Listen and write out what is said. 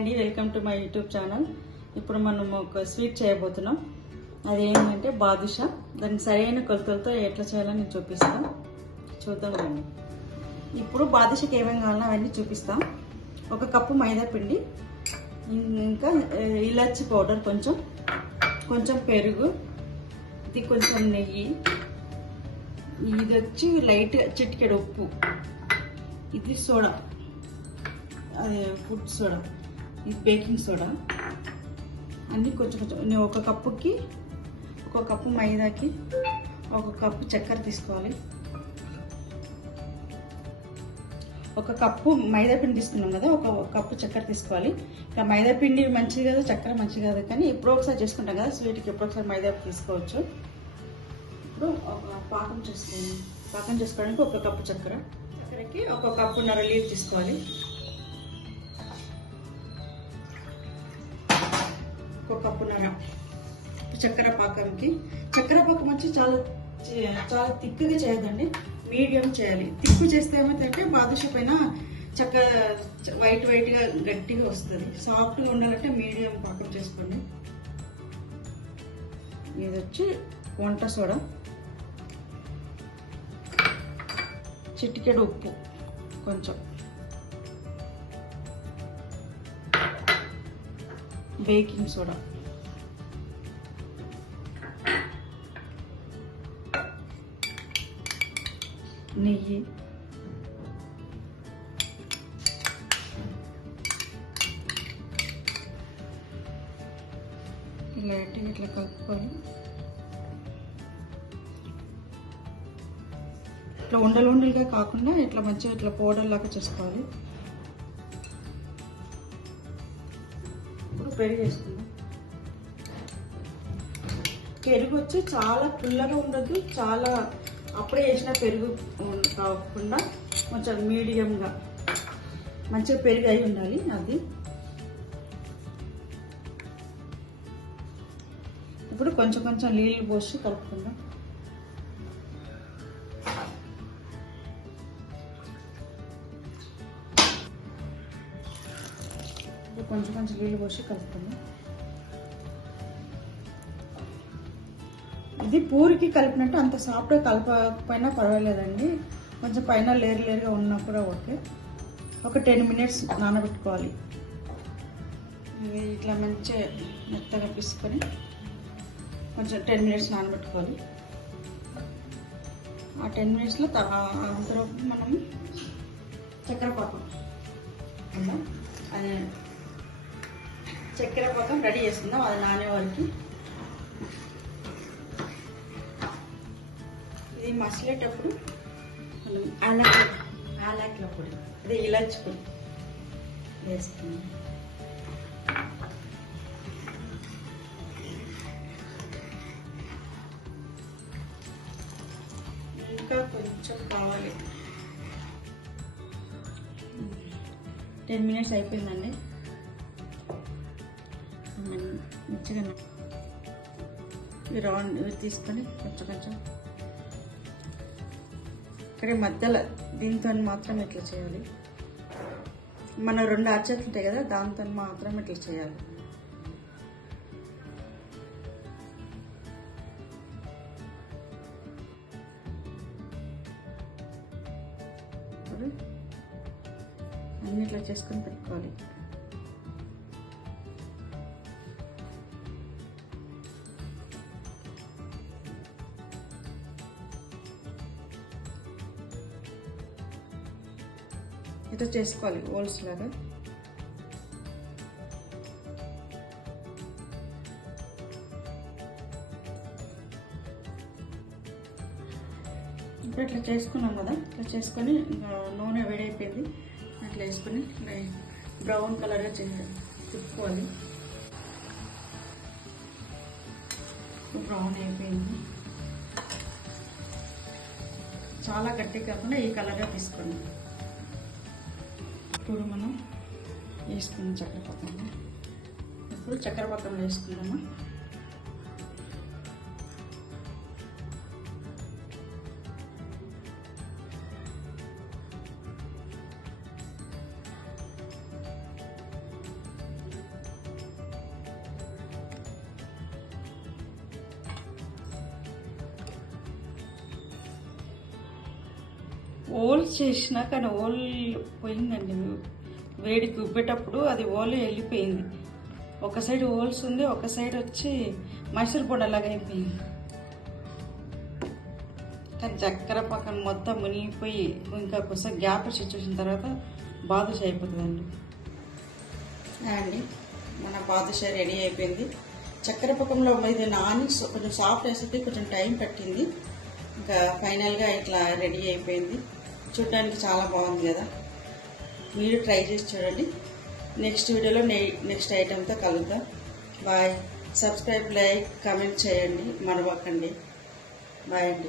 అండి, welcome to my YouTube channel. ఇప్పుడు మనం ఒక స్వీట్ చేయబోతున్నాం. అది ఏంటంటే బాదుషా. దానికి సరైన కొలతలతో ఎట్లా చేయాలో నేను చూపిస్తాను, చూద్దాం రండి. ఇప్పుడు బాదుషాకి ఏమేమి కావాలో అవన్నీ చూపిస్తాం. 1 కప్పు మైదా పిండి, ఇంకా ఇలాచి పౌడర్ కొంచెం పెరుగు, ఇది కొంచెం నెయ్యి, ఇది వచ్చి లైట్ చిటికెడు ఉప్పు, ఇది సోడా, అదే ఫుడ్ సోడా, ఇది బేకింగ్ సోడా, అన్నీ కొంచెం. నేను 1 కప్పుకి 1 కప్పు మైదాకి 1 కప్పు చక్కెర తీసుకోవాలి. 1 కప్పు మైదా పిండి తీసుకున్నాం కదా, 1 కప్పు చక్కెర తీసుకోవాలి. ఇక మైదా పిండి మంచిది కదా, చక్కెర మంచిది కాదు, కానీ ఎప్పుడో ఒకసారి చేసుకుంటాం కదా స్వీట్కి, ఎప్పుడో ఒకసారి మైదా తీసుకోవచ్చు. ఇప్పుడు పాకం చేసుకోవడానికి 1 కప్పు చక్కెరకి 1 కప్పున్నర నీళ్ళు తీసుకోవాలి. 1 కప్పున్నర చక్కెర పాకం వచ్చి చాలా తిక్కుగా చేయదండి, మీడియం చేయాలి. తిక్కు చేస్తే ఏమైందంటే బాదుషా పైన చక్కెర వైట్గా గట్టిగా వస్తుంది. సాఫ్ట్గా ఉండాలంటే మీడియం పాకం చేసుకోండి. ఇది వచ్చి వంట సోడా, చిటికెడు ఉప్పు, కొంచెం బేకింగ్ సోడా, నెయ్యి, లైట్గా ఇట్లా కలుపుకోవాలి. ఇట్లా ఉండలుగా కాకుండా ఇట్లా మంచిగా ఇట్లా పౌడర్ లాగా చేసుకోవాలి. ఇప్పుడు పెరుగు వేసుకుందాం. పెరుగు వచ్చి చాలా పుల్లగా ఉండదు, చాలా అప్పుడే వేసిన పెరుగు కాకుండా కొంచెం మీడియంగా మంచిగా పెరుగు అయి ఉండాలి. అది ఇప్పుడు కొంచెం నీళ్ళు పోసి కలుపుకుందాం. కొంచెం నీళ్ళు పోసి కలుపుకుందాం. ఇది పూరికి కలిపినట్టు అంత సాఫ్ట్గా కలపకపోయినా పర్వాలేదండి, కొంచెం పైన లేరుగా ఉన్నా కూడా ఓకే. ఒక 10 మినిట్స్ నానబెట్టుకోవాలి. ఇట్లా మంచిగా మెత్తగా పిసుకొని కొంచెం 10 మినిట్స్ నానబెట్టుకోవాలి. ఆ 10 మినిట్స్లో అంతలోపు మనం చక్కెర పాకం రెడీ చేసుకుందాం. అది నానే వరకు ఇది మసిలేటప్పుడు మనం యాలకుల పొడి, అదే ఇలాచి పొడి వేసుకుందాం. ఇంకా కొంచెం కావాలి. 10 మినిట్స్ అయిపోయిందండి. మంచిగా రౌండ్ తీసుకొని కొంచెం ఇక్కడ మధ్యలో దీంతో మాత్రం ఇట్లా చేయాలి. మన 2 అరచేతులు ఉంటాయి కదా, దాంతో మాత్రం ఇట్లా చేయాలి. అన్ని ఇట్లా చేసుకొని పెట్టుకోవాలి. ఇట్లా చేసుకోవాలి హోల్స్ లాగా. ఇప్పుడు ఇట్లా చేసుకున్నాం కదా, ఇట్లా చేసుకొని నూనె వేడైపోయింది, అట్లా వేసుకొని బ్రౌన్ కలర్గా తిప్పుకోవాలి. బ్రౌన్ అయిపోయింది, చాలా గట్టి కాకుండా ఈ కలర్గా తీసుకోండి. ఇప్పుడు మనం వేసుకున్నాం చక్కెర పాకంలో. ఇప్పుడు చక్కెర పాకంలో వేసుకున్నాము. ఓల్ చేసిన కానీ ఓల్ పోయిందండి. వేడికి ఉబ్బేటప్పుడు అది ఓల్ వెళ్ళిపోయింది. ఒక సైడ్ ఓల్స్ ఉంది, ఒక సైడ్ వచ్చి మైసూర్ బొండలాగా అయిపోయింది. కానీ చక్కెర పక్కన మొత్తం మునిగిపోయి ఇంకా కొంచెం గ్యాప్ చూసిన తర్వాత బాదుషా అయిపోతుందండి. అండి మన బాదుషా రెడీ అయిపోయింది. చక్కెర పక్కనలో ఇది నాని కొంచెం సాఫ్ట్ వేస్తే కొంచెం టైం పట్టింది. ఇంకా ఫైనల్గా ఇట్లా రెడీ అయిపోయింది. చూడడానికి చాలా బాగుంది కదా. మీరు ట్రై చేసి చూడండి. నెక్స్ట్ వీడియోలో నెక్స్ట్ ఐటెంతో కలుద్దాం. బాయ్. సబ్స్క్రైబ్, లైక్, కామెంట్ చేయండి, మరవకండి. బాయ్ అండి.